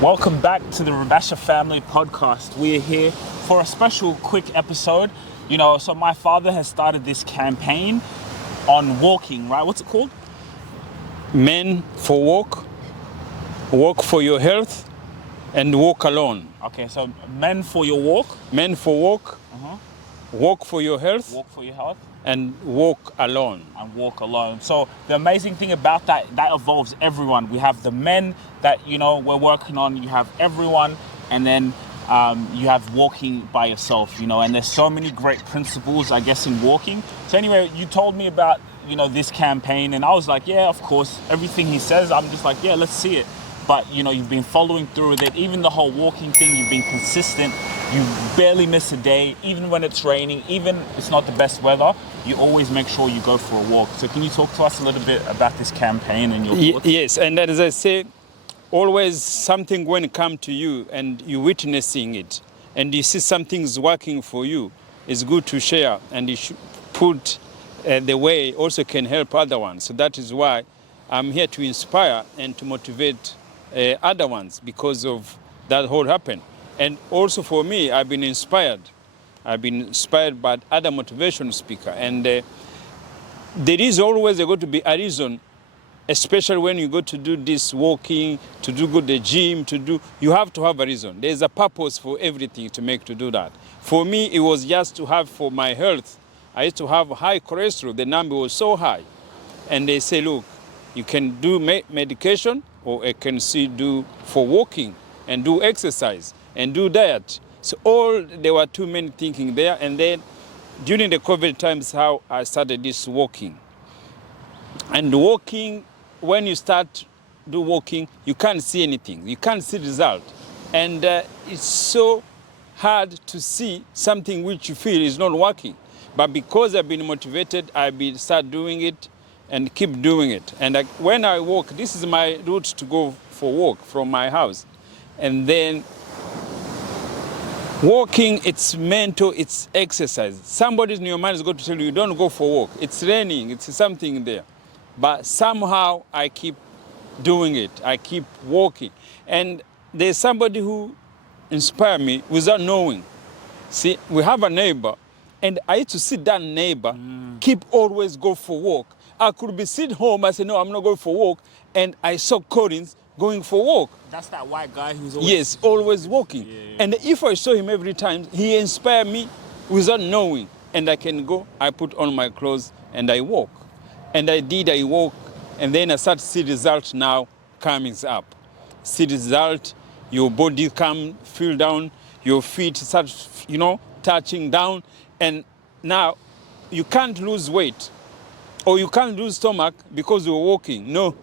Welcome back to the Rubasha Family Podcast. We are here for a special quick episode. So my father has started this campaign on walking, right? What's it called? Men for walk, walk for your health, and walk alone. Okay, so men for your walk. Men for walk, walk for your health, Walk for your health. and walk alone. And walk alone. So the amazing thing about that involves everyone. We have the men that, we're working on. You have everyone. And then you have walking by yourself, and there's so many great principles, I guess, in walking. So anyway, you told me about, this campaign, and I was like, yeah, of course, everything he says, I'm just like, yeah, let's see it. But, you've been following through with it. Even the whole walking thing, you've been consistent. You barely miss a day, even when it's raining, even it's not the best weather, you always make sure you go for a walk. So can you talk to us a little bit about this campaign and your thoughts? Yes, and as I say, always something when it comes to you and you're witnessing it and you see something's working for you, it's good to share, and you should put the way also can help other ones. So that is why I'm here to inspire and to motivate other ones because of that whole happen. And also for me, I've been inspired. I've been inspired by other motivational speaker. And there is always going to be a reason, especially when you go to do this walking, to go to the gym, you have to have a reason. There's a purpose for everything to do that. For me, it was just to have for my health. I used to have high cholesterol. The number was so high. And they say, look, you can do medication, or I can do for walking and do exercise and do diet. So there were too many thinking there. And then during the COVID times, how I started this walking. And walking, when you start do walking, you can't see anything. You can't see result. And it's so hard to see something which you feel is not working. But because I've been motivated, start doing it and keep doing it. And when I walk, this is my route to go for walk from my house. And then walking, it's mental, it's exercise. Somebody in your mind is going to tell you, don't go for walk. It's raining, it's something there. But somehow I keep doing it. I keep walking. And there's somebody who inspired me without knowing. See, we have a neighbor, and I used to see that neighbor keep always go for walk. I could be sitting home, I said, no, I'm not going for walk. And I saw Collins going for walk. That's that white guy who's always... Yes, always walking. Yeah. And if I saw him every time, he inspired me without knowing. And I can go, I put on my clothes, and I walk. And I walk, and then I start to see results now coming up. See result, your body feel down, your feet start, touching down. And now you can't lose weight, or you can't lose stomach because you're walking. No,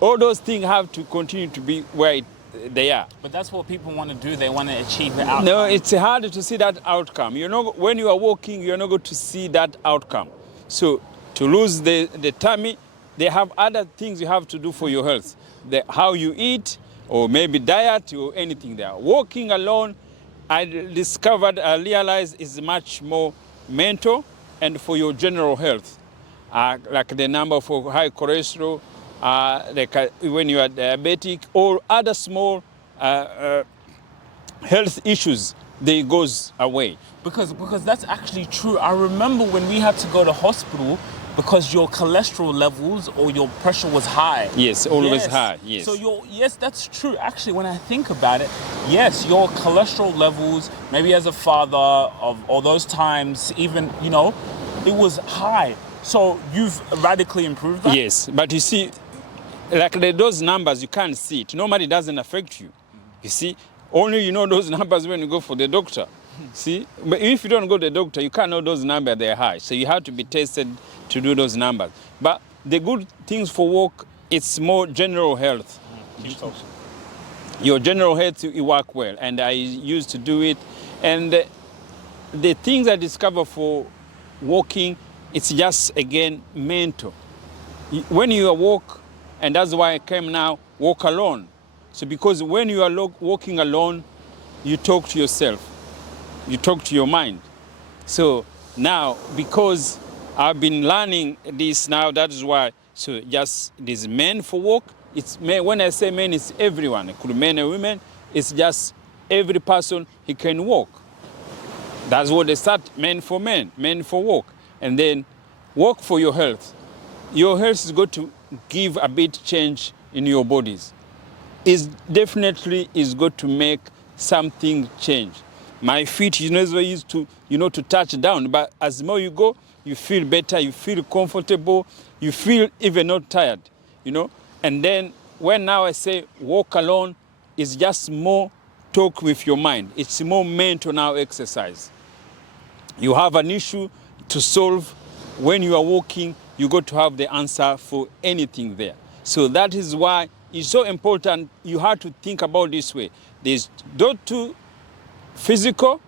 all those things have to continue to be where they are. But that's what people want to do. They want to achieve the outcome. No, it's hard to see that outcome. When you are walking, you're not going to see that outcome. So to lose the tummy, they have other things you have to do for your health. How you eat, or maybe diet, or anything there. Walking alone, I realized is much more mental and for your general health. Like the number for high cholesterol, when you are diabetic, or other small health issues, they goes away. Because that's actually true. I remember when we had to go to hospital because your cholesterol levels or your pressure was high. Yes, always high, yes. So yes, that's true. Actually, when I think about it, yes, your cholesterol levels, maybe as a father of all those times, even, it was high. So you've radically improved that? Yes, but you see, like those numbers, you can't see it. Normally it doesn't affect you. You see, only you know those numbers when you go for the doctor. See, but if you don't go to the doctor, you can't know those numbers, they're high. So you have to be tested to do those numbers. But the good things for work, it's more general health. Your general health, you work well. And I used to do it. And the things I discover for walking, it's just, again, mental. When you walk, and that's why I came now, walk alone. So because when you are walking alone, you talk to yourself. You talk to your mind. So now, because I've been learning this now, that is why, so just these men for walk, it's men, when I say men, it's everyone. It could be men and women, It's just every person, he can walk. That's what they start, men for walk. And then walk for your health. Your health is going to give a bit change in your bodies. Is definitely is going to make something change. My feet, never used to, to touch down, but as more you go, you feel better, you feel comfortable, you feel even not tired, And then when now I say walk alone, it's just more talk with your mind. It's more mental now exercise. You have an issue to solve. When you are walking, you got to have the answer for anything there. So that is why it's so important. You have to think about this way. There's not to physical,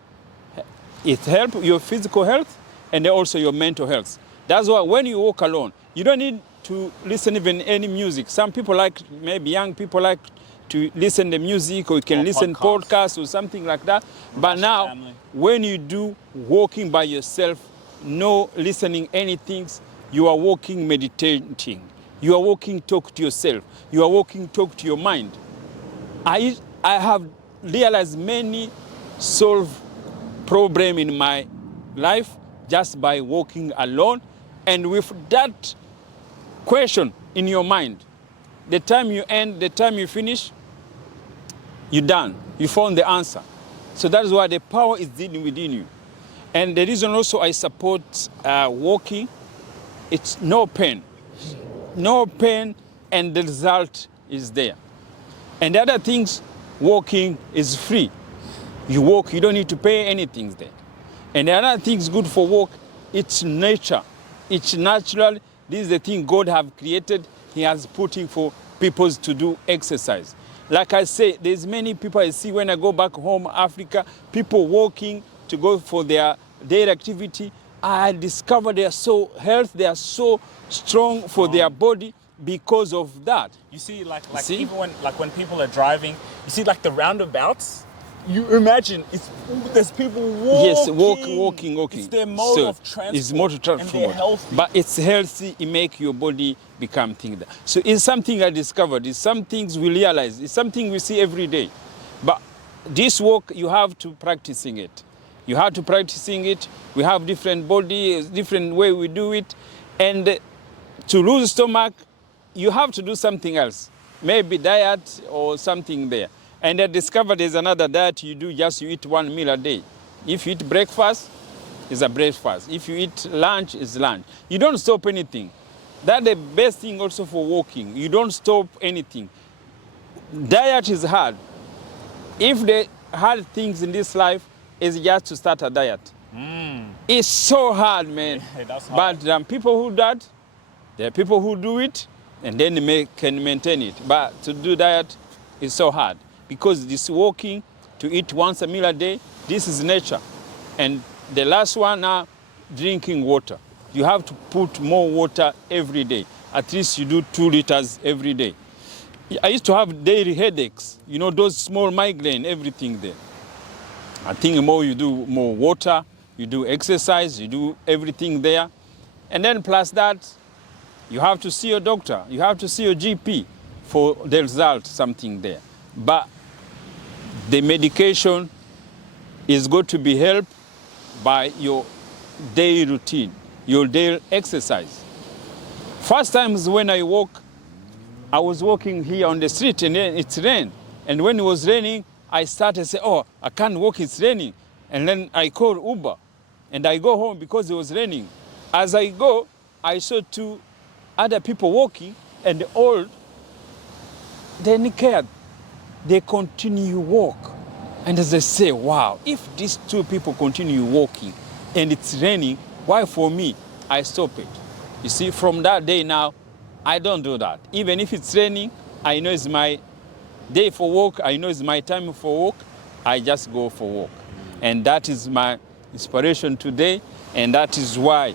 it helps your physical health and also your mental health. That's why when you walk alone, you don't need to listen even any music. Some people maybe young people like to listen to music, or you can listen podcasts or something like that. But now, when you do walking by yourself, no listening anything, you are walking meditating. You are walking talk to yourself. You are walking talk to your mind. I have realized many solve problem in my life just by walking alone, and with that question in your mind, the time you end, the time you finish, you're done. You found the answer. So that is why the power is within you. And the reason also I support walking, it's no pain. No pain, and the result is there. And the other things, walking is free. You walk, you don't need to pay anything there. And the other things good for walk, it's nature. It's natural. This is the thing God have created. He has put in for people to do exercise. Like I say, there's many people I see when I go back home, Africa, people walking to go for their daily activity. I discover they are so healthy, they are so strong for their body because of that. You see, even when people are driving, you see like the roundabouts. You imagine there's people walking. Yes, walking. It's their mode of transport. It's mode of transport. And they're healthy. But it's healthy. It makes your body become things. So it's something I discovered. It's some things we realize. It's something we see every day. But this walk, you have to practicing it. You have to practicing it. We have different body, different way we do it. And to lose stomach, you have to do something else. Maybe diet or something there. And I discovered there's another diet you do, just you eat one meal a day. If you eat breakfast, it's a breakfast. If you eat lunch, it's lunch. You don't stop anything. That's the best thing also for walking. You don't stop anything. Diet is hard. If the hard things in this life is just to start a diet. It's so hard, man. That's hard. But there are people who do that. There are people who do it, and then they can maintain it. But to do diet is so hard. Because this walking, to eat once a meal a day, this is nature. And the last one now, drinking water. You have to put more water every day. At least you do 2 liters every day. I used to have daily headaches, those small migraine, everything there. I think more you do more water, you do exercise, you do everything there. And then plus that, you have to see your doctor, you have to see your GP for the result, something there. But the medication is going to be helped by your daily routine, your daily exercise. First times when I walk, I was walking here on the street and then it's rain. And when it was raining, I started to say, I can't walk, it's raining. And then I called Uber and I go home because it was raining. As I go, I saw 2 other people walking, and all, they didn't care. They continue walk. And as I say, wow, if these 2 people continue walking and it's raining, why for me? I stop it. You see, from that day now, I don't do that. Even if it's raining, I know it's my day for walk. I know it's my time for walk. I just go for walk. And that is my inspiration today. And that is why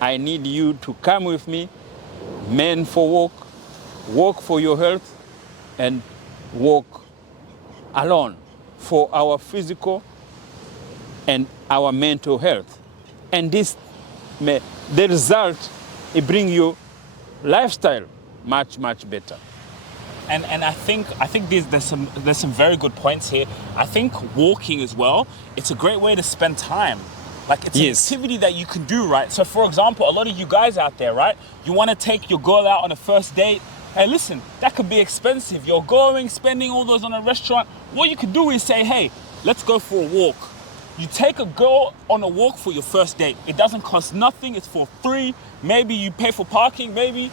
I need you to come with me. Men for walk, walk for your health, and walk alone for our physical and our mental health. And this, the result, it brings you lifestyle much, much better. and I think there's some very good points here. I think walking as well, it's a great way to spend time. Like, it's an activity that you can do, right? So, for example, a lot of you guys out there, right? You want to take your girl out on a first date. Hey, listen, that could be expensive. You're going, spending all those on a restaurant. What you could do is say, hey, let's go for a walk. You take a girl on a walk for your first date. It doesn't cost nothing. It's for free. Maybe you pay for parking, maybe.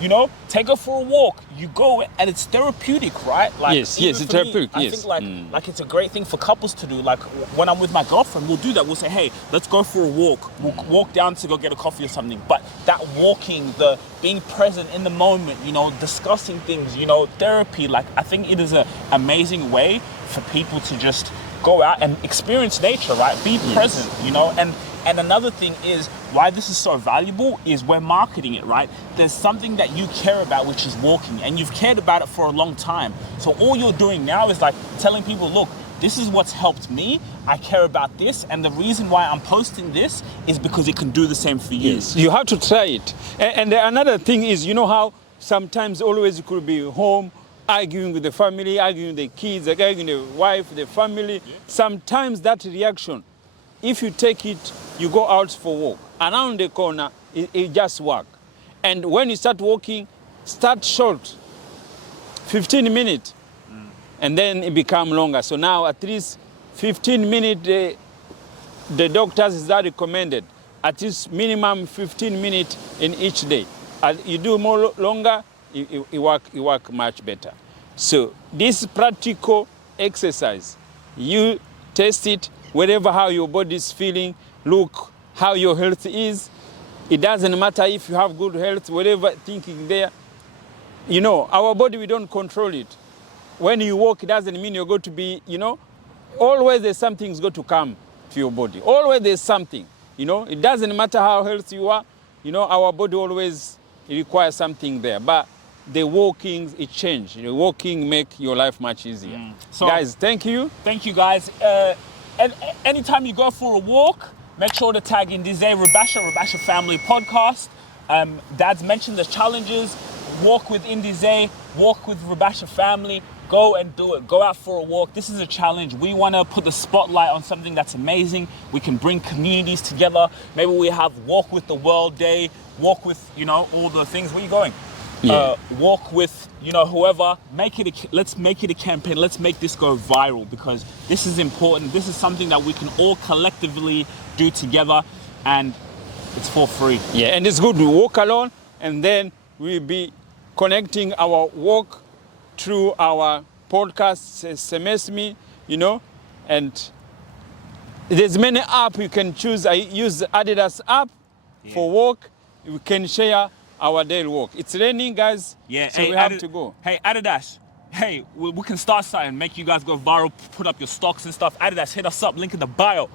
You know, take her for a walk. You go, and it's therapeutic, right? Like, yes, it's therapeutic. I think like it's a great thing for couples to do. Like, when I'm with my girlfriend, we'll do that. We'll say, hey, let's go for a walk. We'll walk down to go get a coffee or something. But that walking, the being present in the moment, you know, discussing things, you know, therapy. Like, I think it is an amazing way for people to just go out and experience nature, right? Be present, you know. And another thing is why this is so valuable is we're marketing it, right? There's something that you care about, which is walking, and you've cared about it for a long time. So all you're doing now is like telling people, look, this is what's helped me. I care about this, and the reason why I'm posting this is because it can do the same for you. Yes, you have to try it. And another thing is, you know how sometimes always you could be home arguing with the family, arguing with the kids, arguing with the wife, the family. Yeah. Sometimes that reaction, if you take it, you go out for a walk. Around the corner, it just works. And when you start walking, start short, 15 minutes, and then it becomes longer. So now at least 15 minutes, the doctors is that recommended. At least minimum 15 minutes in each day. As you do more longer, it work much better. So this practical exercise, you test it, wherever how your body is feeling, look how your health is. It doesn't matter if you have good health, whatever thinking there. You know, our body, we don't control it. When you walk, it doesn't mean you're going to be, you know, always there's something's going to come to your body. Always there's something, you know. It doesn't matter how healthy you are. You know, our body always requires something there. But the walking, it changes. The walking make your life much easier. So, guys, thank you. Thank you, guys. And anytime you go for a walk, make sure to tag in Ndzieye Rubasha, Rubasha Family Podcast. Dad's mentioned the challenges. Walk with Ndizeye, walk with Rubasha Family. Go and do it. Go out for a walk. This is a challenge. We want to put the spotlight on something that's amazing. We can bring communities together. Maybe we have Walk with the World Day. Walk with, you know, all the things. Where are you going? Yeah. Walk with, you know, whoever. Let's make it a campaign. Let's make this go viral because this is important. This is something that we can all collectively do together, and it's for free. Yeah, and it's good to walk alone, and then we'll be connecting our walk through our podcast, SMS Me, you know, and there's many apps you can choose. I use the Adidas app for walk. We can share our daily walk. It's raining, guys. Yeah, so we have to go. Hey, Adidas. Hey, we can start something, make you guys go viral, put up your stocks and stuff. Adidas, hit us up, link in the bio.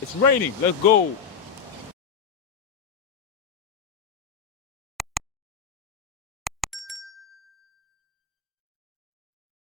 It's raining. Let's go.